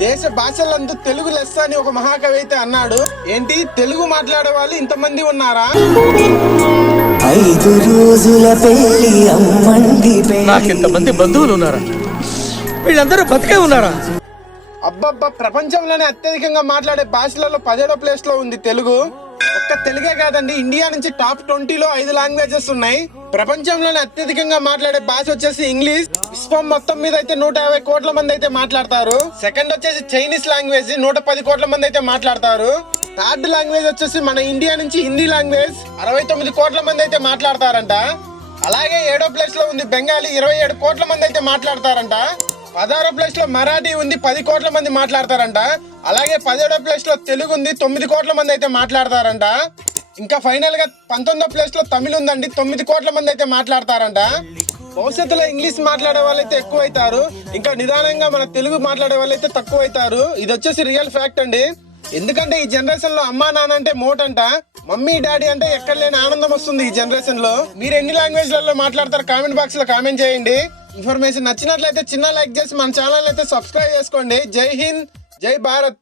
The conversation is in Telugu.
దేశ భాషలందు తెలుగు లెస్స అని ఒక మహాకవి అయితే అన్నాడు. ఏంటి? తెలుగు మాట్లాడే వాళ్ళు ఇంతమంది ఉన్నారా? ఐదు రోజుల పెళ్ళి అమ్మంది పెళ్ళి. నాకింతమంది బంధువులు ఉన్నారా? వీళ్ళందరూ బతికే ఉన్నారా? అబ్బబ్బా ప్రపంచంలోనే అత్యధికంగా మాట్లాడే భాషలలో పదిహేడో ప్లేస్లో ఉంది తెలుగు. ఒక్క తెలుగే కాదండి ఇండియా నుంచి టాప్ ట్వంటీలో ఐదు లాంగ్వేజెస్ ఉన్నాయి. ప్రపంచంలోనే అత్యధికంగా మాట్లాడే భాష వచ్చేసి ఇంగ్లీష్. విశ్వం మొత్తం మీద అయితే నూట యాభై కోట్ల మంది అయితే మాట్లాడతారు. సెకండ్ వచ్చేసి చైనీస్ లాంగ్వేజ్ నూట పది కోట్ల మంది అయితే మాట్లాడతారు. థర్డ్ లాంగ్వేజ్ వచ్చేసి మన ఇండియా నుంచి హిందీ లాంగ్వేజ్ అరవై తొమ్మిది కోట్ల మంది అయితే మాట్లాడతారంట. అలాగే ఏడో ప్లేస్లో ఉంది బెంగాలీ ఇరవై ఏడు కోట్ల మంది అయితే మాట్లాడతారంట. పదహారో ప్లేస్లో మరాఠీ ఉంది పది కోట్ల మంది మాట్లాడతారంట. అలాగే పదిహేడో ప్లేస్లో తెలుగు ఉంది తొమ్మిది కోట్ల మంది అయితే మాట్లాడతారంట. ఇంకా ఫైనల్గా పంతొమ్మిదో ప్లేస్లో తమిళ ఉందండి తొమ్మిది కోట్ల మంది అయితే మాట్లాడతారంట. భవిష్యత్తులో ఇంగ్లీష్ మాట్లాడే వాళ్ళైతే ఎక్కువ అవుతారు ఇంకా నిదానంగా మన తెలుగు మాట్లాడే వాళ్ళైతే తక్కువ అవుతారు ఇది వచ్చేసి రియల్ ఫ్యాక్ట్ అండి. ఎందుకంటే ఈ జనరేషన్లో అమ్మా నాన్న అంటే మోటంట. మమ్మీ డాడీ అంటే ఎక్కడ లేని ఆనందం వస్తుంది ఈ జనరేషన్లో మీరు ఎన్ని లాంగ్వేజ్లలో మాట్లాడతారు కామెంట్ బాక్స్లో కామెంట్ చేయండి. ఇన్ఫర్మేషన్ నచ్చినట్లయితే చిన్న లైక్ చేసి మన ఛానల్ అయితే సబ్స్క్రైబ్ చేసుకోండి. జై హింద్ జై భారత్.